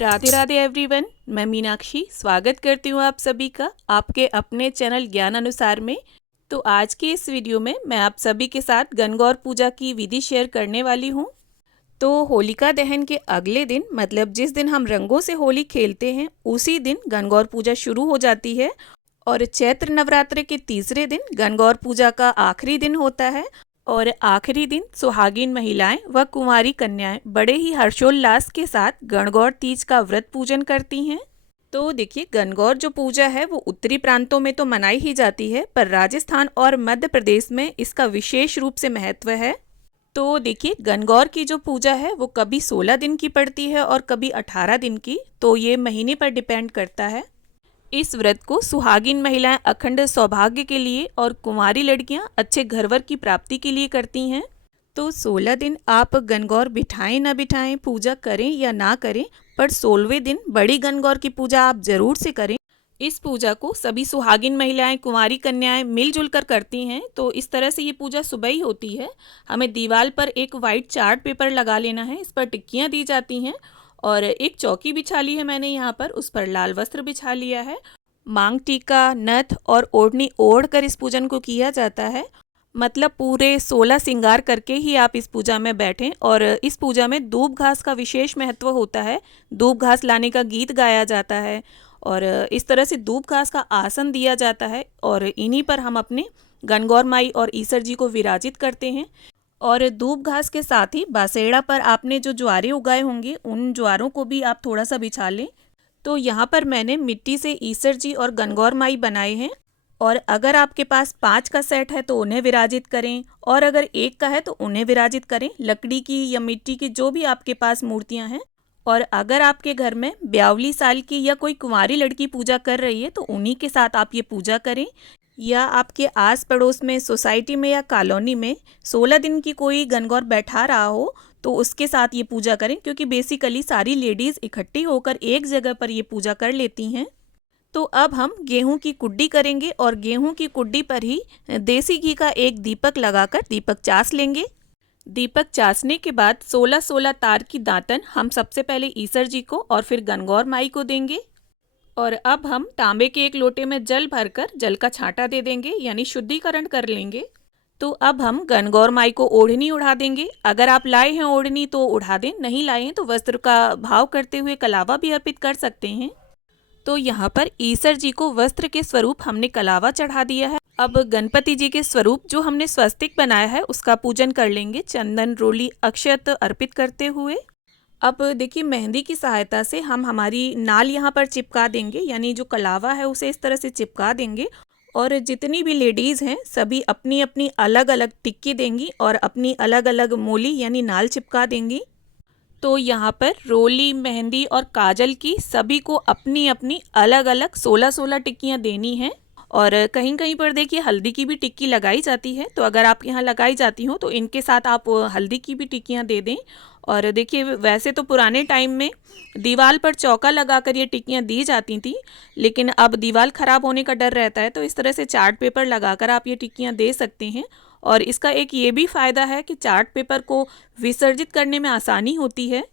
Radhe Radhe everyone, मैं मीनाक्षी स्वागत करती हूँ आप सभी का आपके अपने चैनल ज्ञान अनुसार में। तो आज के इस वीडियो में मैं आप सभी के साथ गणगौर पूजा की विधि शेयर करने वाली हूँ। तो होलिका दहन के अगले दिन मतलब जिस दिन हम रंगों से होली खेलते हैं उसी दिन गणगौर पूजा शुरू हो जाती है और चैत्र नवरात्र के तीसरे दिन गणगौर पूजा का आखिरी दिन होता है। और आखिरी दिन सुहागिन महिलाएं व कुंवारी कन्याएं बड़े ही हर्षोल्लास के साथ गणगौर तीज का व्रत पूजन करती हैं। तो देखिए, गणगौर जो पूजा है वो उत्तरी प्रांतों में तो मनाई ही जाती है, पर राजस्थान और मध्य प्रदेश में इसका विशेष रूप से महत्व है। तो देखिए, गणगौर की जो पूजा है वो कभी 16 दिन की पड़ती है और कभी 18 दिन की, तो ये महीने पर डिपेंड करता है। इस व्रत को सुहागिन महिलाएं अखंड सौभाग्य के लिए और कुंवारी लड़कियां अच्छे घरवर की प्राप्ति के लिए करती हैं। तो 16 दिन आप गणगौर बिठाएं ना बिठाएं, पूजा करें या ना करें, पर 16वें दिन बड़ी गणगौर की पूजा आप जरूर से करें। इस पूजा को सभी सुहागिन महिलाएं कुंवारी कन्याएं मिलजुल कर करती हैं। तो इस तरह से ये पूजा सुबह ही होती है। हमें दीवार पर एक वाइट चार्ट पेपर लगा लेना है, इस पर टिक्कियाँ दी जाती हैं और एक चौकी बिछा ली है मैंने यहाँ पर, उस पर लाल वस्त्र बिछा लिया है। मांग टीका, नथ और ओढ़नी ओढ़ कर इस पूजन को किया जाता है। मतलब पूरे 16 श्रृंगार करके ही आप इस पूजा में बैठें। और इस पूजा में दूब घास का विशेष महत्व होता है। दूब घास लाने का गीत गाया जाता है और इस तरह से दूब घास का आसन दिया जाता है और इन्हीं पर हम अपने गणगौर माई और ईसर जी को विराजित करते हैं। और दूब घास के साथ ही बासेड़ा पर आपने जो ज्वारे उगाए होंगे उन ज्वारों को भी आप थोड़ा सा बिछा लें। तो यहाँ पर मैंने मिट्टी से ईसर जी और गणगौर माई बनाए हैं। और अगर आपके पास 5 का सेट है तो उन्हें विराजित करें, और अगर 1 का है तो उन्हें विराजित करें, लकड़ी की या मिट्टी की जो भी आपके पास मूर्तियाँ हैं। और अगर आपके घर में 52 साल की या कोई कुंवारी लड़की पूजा कर रही है तो उन्हीं के साथ आप ये पूजा करें। या आपके आस पड़ोस में सोसाइटी में या कॉलोनी में 16 दिन की कोई गणगौर बैठा रहा हो तो उसके साथ ये पूजा करें, क्योंकि बेसिकली सारी लेडीज़ इकट्ठी होकर एक जगह पर ये पूजा कर लेती हैं। तो अब हम गेहूं की कुड्डी करेंगे और गेहूं की कुड्डी पर ही देसी घी का एक दीपक लगाकर दीपक चास लेंगे। दीपक चासने के बाद 16-16 तार की दातन हम सबसे पहले ईसर जी को और फिर गणगौर माई को देंगे। और अब हम तांबे के एक लोटे में जल भरकर जल का छांटा दे देंगे, यानी शुद्धिकरण कर लेंगे। तो अब हम गणगौर माई को ओढ़नी उड़ा देंगे। अगर आप लाए हैं ओढ़नी तो उड़ा दें, नहीं लाए हैं तो वस्त्र का भाव करते हुए कलावा भी अर्पित कर सकते हैं। तो यहाँ पर ईसर जी को वस्त्र के स्वरूप हमने कलावा चढ़ा दिया है। अब गणपति जी के स्वरूप जो हमने स्वस्तिक बनाया है उसका पूजन कर लेंगे, चंदन, रोली, अक्षत अर्पित करते हुए। अब देखिए, मेहंदी की सहायता से हम हमारी नाल यहाँ पर चिपका देंगे, यानी जो कलावा है उसे इस तरह से चिपका देंगे। और जितनी भी लेडीज़ हैं सभी अपनी अपनी अलग अलग टिक्की देंगी और अपनी अलग अलग मोली यानी नाल चिपका देंगी। तो यहाँ पर रोली, मेहंदी और काजल की सभी को अपनी अपनी अलग अलग 16-16 टिक्कियाँ देनी हैं। और कहीं कहीं पर देखिए हल्दी की भी टिक्की लगाई जाती है, तो अगर आपके यहाँ लगाई जाती हो तो इनके साथ आप हल्दी की भी टिक्कियाँ दे दें। और देखिए, वैसे तो पुराने टाइम में दीवार पर चौका लगाकर ये टिक्कियाँ दी जाती थी, लेकिन अब दीवार ख़राब होने का डर रहता है, तो इस तरह से चार्ट पेपर लगाकर आप ये टिक्कियाँ दे सकते हैं। और इसका एक ये भी फ़ायदा है कि चार्ट पेपर को विसर्जित करने में आसानी होती है।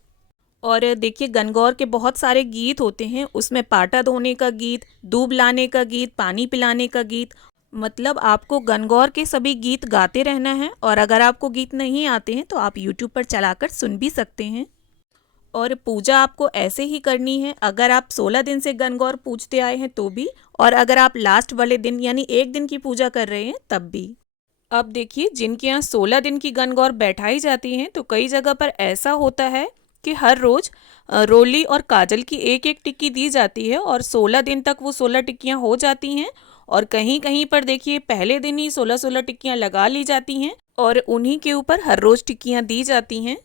और देखिए, गणगौर के बहुत सारे गीत होते हैं, उसमें पाटा धोने का गीत, दूब लाने का गीत, पानी पिलाने का गीत, मतलब आपको गणगौर के सभी गीत गाते रहना है। और अगर आपको गीत नहीं आते हैं तो आप यूट्यूब पर चलाकर सुन भी सकते हैं। और पूजा आपको ऐसे ही करनी है, अगर आप 16 दिन से गणगौर पूजते आए हैं तो भी, और अगर आप लास्ट वाले दिन यानी 1 दिन की पूजा कर रहे हैं तब भी। अब देखिए, जिनके यहाँ 16 दिन की गणगौर बैठाई जाती हैं तो कई जगह पर ऐसा होता है कि हर रोज़ रोली और काजल की एक एक टिक्की दी जाती है और 16 दिन तक वो 16 टिक्कियाँ हो जाती हैं। और कहीं कहीं पर देखिए पहले दिन ही 16-16 टिक्कियाँ लगा ली जाती हैं और उन्हीं के ऊपर हर रोज़ टिक्कियाँ दी जाती हैं।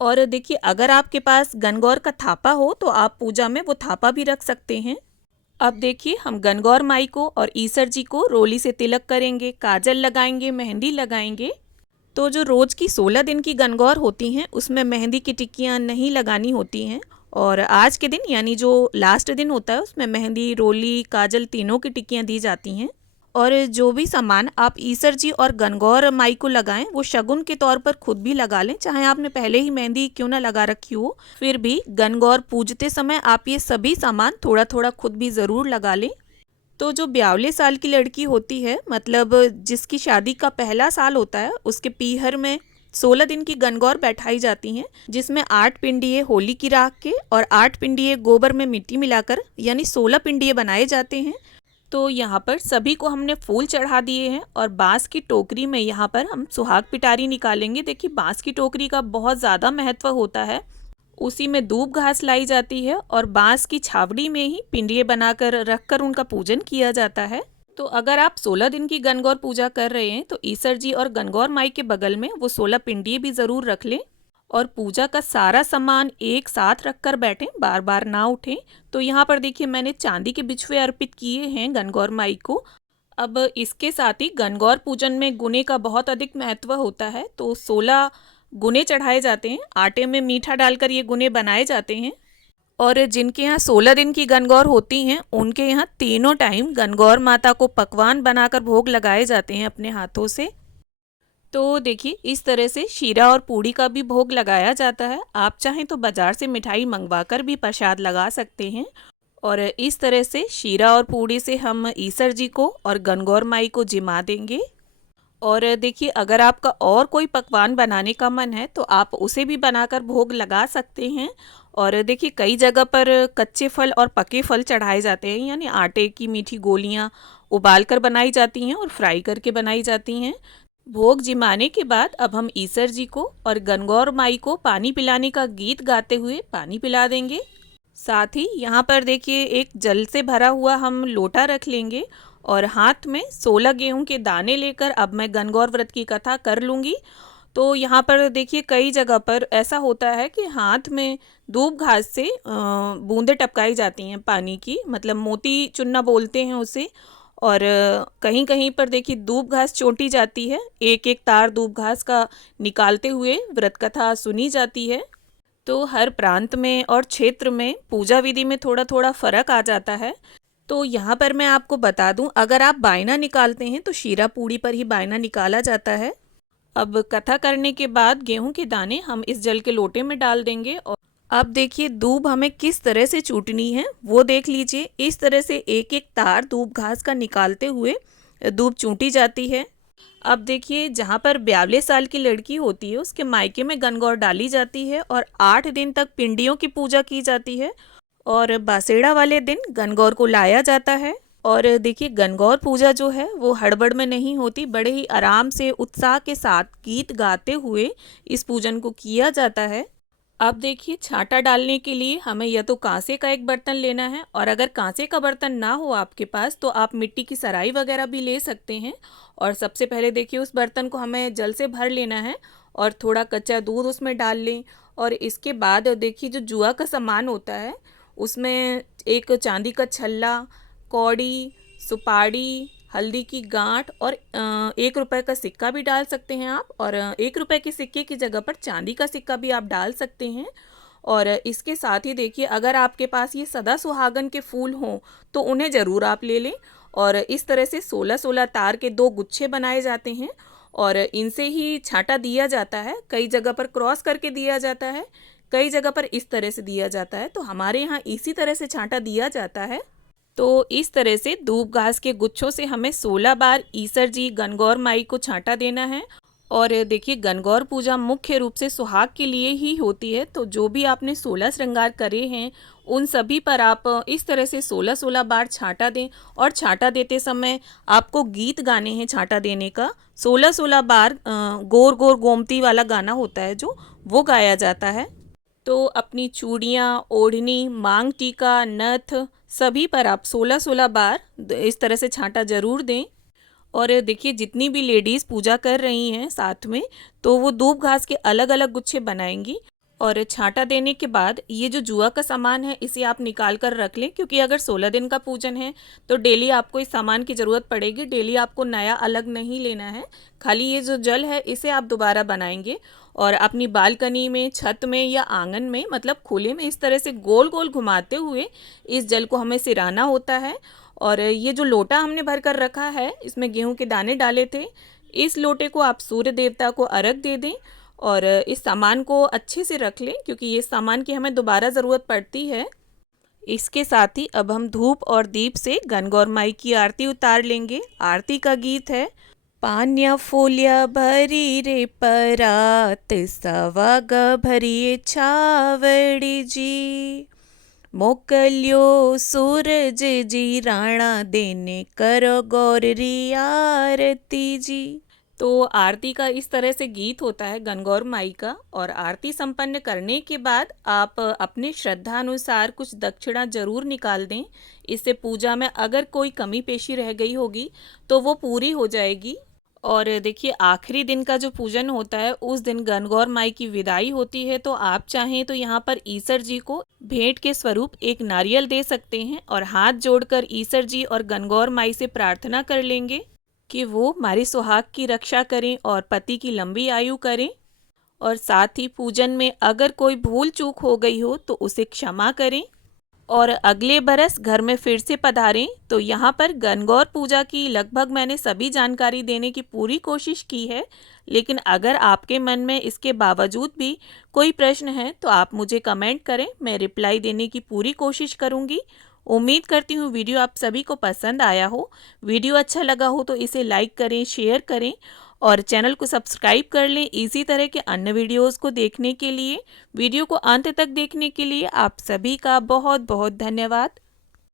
और देखिए, अगर आपके पास गणगौर का थापा हो तो आप पूजा में वो थापा भी रख सकते हैं। अब देखिए, हम गणगौर माई को और ईसर जी को रोली से तिलक करेंगे, काजल लगाएंगे, मेहंदी लगाएंगे। तो जो रोज़ की 16 दिन की गणगौर होती हैं उसमें मेहंदी की टिक्कियाँ नहीं लगानी होती हैं। और आज के दिन यानी जो लास्ट दिन होता है उसमें मेहंदी, रोली, काजल तीनों की टिक्कियाँ दी जाती हैं। और जो भी सामान आप ईसर जी और गणगौर माई को लगाएं वो शगुन के तौर पर खुद भी लगा लें, चाहे आपने पहले ही मेहंदी क्यों ना लगा रखी हो। फिर भी गणगौर पूजते समय आप ये सभी सामान थोड़ा थोड़ा खुद भी ज़रूर लगा लें। तो जो 42 साल की लड़की होती है, मतलब जिसकी शादी का पहला साल होता है, उसके पीहर में 16 दिन की गणगौर बैठाई जाती हैं, जिसमें 8 पिंडिये होली की राख के और 8 पिंडिये गोबर में मिट्टी मिलाकर यानी 16 पिंडिये बनाए जाते हैं। तो यहाँ पर सभी को हमने फूल चढ़ा दिए हैं और बांस की टोकरी में यहाँ पर हम सुहाग पिटारी निकालेंगे। देखिए बांस की टोकरी का बहुत ज़्यादा महत्व होता है। उसी में दूब घास लाई जाती है और बांस की छावड़ी में ही पिंडिये बनाकर रखकर उनका पूजन किया जाता है। तो अगर आप 16 दिन की गणगौर पूजा कर रहे हैं तो ईसर जी और गणगौर माई के बगल में वो 16 पिंडिये भी ज़रूर रख लें और पूजा का सारा सामान एक साथ रखकर बैठें, बार बार ना उठें। तो यहाँ पर देखिए मैंने चांदी के बिछुए अर्पित किए हैं गणगौर माई को। अब इसके साथ ही गणगौर पूजन में गुने का बहुत अधिक महत्व होता है, तो 16 गुने चढ़ाए जाते हैं। आटे में मीठा डालकर ये गुने बनाए जाते हैं और जिनके यहाँ 16 दिन की गणगौर होती हैं उनके यहाँ तीनों टाइम गणगौर माता को पकवान बनाकर भोग लगाए जाते हैं अपने हाथों से। तो देखिए इस तरह से शीरा और पूड़ी का भी भोग लगाया जाता है। आप चाहें तो बाजार से मिठाई मंगवाकर भी प्रसाद लगा सकते हैं और इस तरह से शीरा और पूड़ी से हम ईसर जी को और गणगौर माई को जिमा देंगे। और देखिए अगर आपका और कोई पकवान बनाने का मन है तो आप उसे भी बनाकर भोग लगा सकते हैं। और देखिए कई जगह पर कच्चे फल और पके फल चढ़ाए जाते हैं, यानी आटे की मीठी गोलियां उबाल कर बनाई जाती हैं और फ्राई करके बनाई जाती हैं। भोग जिमाने के बाद अब हम ईसर जी को और गणगौर माई को पानी पिलाने का गीत गाते हुए पानी पिला देंगे। साथ ही यहाँ पर देखिए एक जल से भरा हुआ हम लोटा रख लेंगे और हाथ में 16 गेहूं के दाने लेकर अब मैं गणगौर व्रत की कथा कर लूँगी। तो यहाँ पर देखिए कई जगह पर ऐसा होता है कि हाथ में दूब घास से बूंदें टपकाई जाती हैं पानी की, मतलब मोती चुन्ना बोलते हैं उसे। और कहीं कहीं पर देखिए दूब घास चोटी जाती है, एक एक तार दूब घास का निकालते हुए व्रत कथा सुनी जाती है। तो हर प्रांत में और क्षेत्र में पूजा विधि में थोड़ा थोड़ा फर्क आ जाता है। तो यहाँ पर मैं आपको बता दूं, अगर आप बायना निकालते हैं तो शीरा पूड़ी पर ही बायना निकाला जाता है। अब कथा करने के बाद गेहूं के दाने हम इस जल के लोटे में डाल देंगे और अब देखिए दूब हमें किस तरह से चूटनी है वो देख लीजिए। इस तरह से एक एक तार दूब घास का निकालते हुए दूब चूटी जाती है। अब देखिए जहाँ पर 42 साल की लड़की होती है उसके मायके में गणगौर डाली जाती है और 8 दिन तक पिंडियों की पूजा की जाती है और बासेड़ा वाले दिन गणगौर को लाया जाता है। और देखिए गणगौर पूजा जो है वो हड़बड़ में नहीं होती, बड़े ही आराम से उत्साह के साथ गीत गाते हुए इस पूजन को किया जाता है। अब देखिए छाटा डालने के लिए हमें या तो कांसे का एक बर्तन लेना है और अगर कांसे का बर्तन ना हो आपके पास तो आप मिट्टी की सराई वगैरह भी ले सकते हैं। और सबसे पहले देखिए उस बर्तन को हमें जल से भर लेना है और थोड़ा कच्चा दूध उसमें डाल लें। और इसके बाद देखिए जो जुआ का सामान होता है उसमें एक चांदी का छल्ला, कौड़ी, सुपारी, हल्दी की गांठ और 1 रुपए का सिक्का भी डाल सकते हैं आप। और 1 रुपए के सिक्के की जगह पर चांदी का सिक्का भी आप डाल सकते हैं। और इसके साथ ही देखिए अगर आपके पास ये सदा सुहागन के फूल हों तो उन्हें ज़रूर आप ले लें। और इस तरह से 16-16 तार के 2 गुच्छे बनाए जाते हैं और इनसे ही छांटा दिया जाता है। कई जगह पर क्रॉस करके दिया जाता है, कई जगह पर इस तरह से दिया जाता है। तो हमारे यहाँ इसी तरह से छांटा दिया जाता है। तो इस तरह से दूब घास के गुच्छों से हमें 16 बार ईसर जी गणगौर माई को छांटा देना है। और देखिए गणगौर पूजा मुख्य रूप से सुहाग के लिए ही होती है, तो जो भी आपने 16 श्रृंगार करे हैं उन सभी पर आप इस तरह से 16-16 बार छांटा दें। और छांटा देते समय आपको गीत गाने हैं छांटा देने का। 16-16 बार गोर गोर गोमती वाला गाना होता है जो, वो गाया जाता है। तो अपनी चूड़ियाँ, ओढ़नी, मांग टीका, नथ सभी पर आप 16-16 बार इस तरह से छांटा ज़रूर दें। और देखिए जितनी भी लेडीज़ पूजा कर रही हैं साथ में, तो वो दूब घास के अलग अलग गुच्छे बनाएंगी। और छांटा देने के बाद ये जो जुआ का सामान है इसे आप निकाल कर रख लें, क्योंकि अगर 16 दिन का पूजन है तो डेली आपको इस सामान की ज़रूरत पड़ेगी। डेली आपको नया अलग नहीं लेना है, खाली ये जो जल है इसे आप दोबारा बनाएंगे। और अपनी बालकनी में, छत में या आंगन में, मतलब खुले में इस तरह से गोल गोल घुमाते हुए इस जल को हमें सिराना होता है। और ये जो लोटा हमने भर कर रखा है इसमें गेहूं के दाने डाले थे, इस लोटे को आप सूर्य देवता को अर्घ दे दें और इस सामान को अच्छे से रख लें क्योंकि ये सामान की हमें दोबारा ज़रूरत पड़ती है। इसके साथ ही अब हम धूप और दीप से गणगौर माई की आरती उतार लेंगे। आरती का गीत है, पान्या फूल्या भरी रे परात, सवा ग भरिए छावड़ी जी, मोकल्यो सूरज जी राणा देने करो गौर री आरती जी। तो आरती का इस तरह से गीत होता है गणगौर माई का। और आरती संपन्न करने के बाद आप अपने श्रद्धा अनुसार कुछ दक्षिणा जरूर निकाल दें। इससे पूजा में अगर कोई कमी पेशी रह गई होगी तो वो पूरी हो जाएगी। और देखिए आखिरी दिन का जो पूजन होता है उस दिन गणगौर माई की विदाई होती है, तो आप चाहें तो यहाँ पर ईसर जी को भेंट के स्वरूप एक नारियल दे सकते हैं और हाथ जोड़कर ईसर जी और गणगौर माई से प्रार्थना कर लेंगे कि वो हमारे सुहाग की रक्षा करें और पति की लंबी आयु करें। और साथ ही पूजन में अगर कोई भूल चूक हो गई हो तो उसे क्षमा करें और अगले बरस घर में फिर से पधारें। तो यहाँ पर गणगौर पूजा की लगभग मैंने सभी जानकारी देने की पूरी कोशिश की है, लेकिन अगर आपके मन में इसके बावजूद भी कोई प्रश्न है तो आप मुझे कमेंट करें, मैं रिप्लाई देने की पूरी कोशिश करूँगी। उम्मीद करती हूँ वीडियो आप सभी को पसंद आया हो। वीडियो अच्छा लगा हो तो इसे लाइक करें, शेयर करें और चैनल को सब्सक्राइब कर लें इसी तरह के अन्य वीडियोस को देखने के लिए। वीडियो को अंत तक देखने के लिए आप सभी का बहुत बहुत धन्यवाद।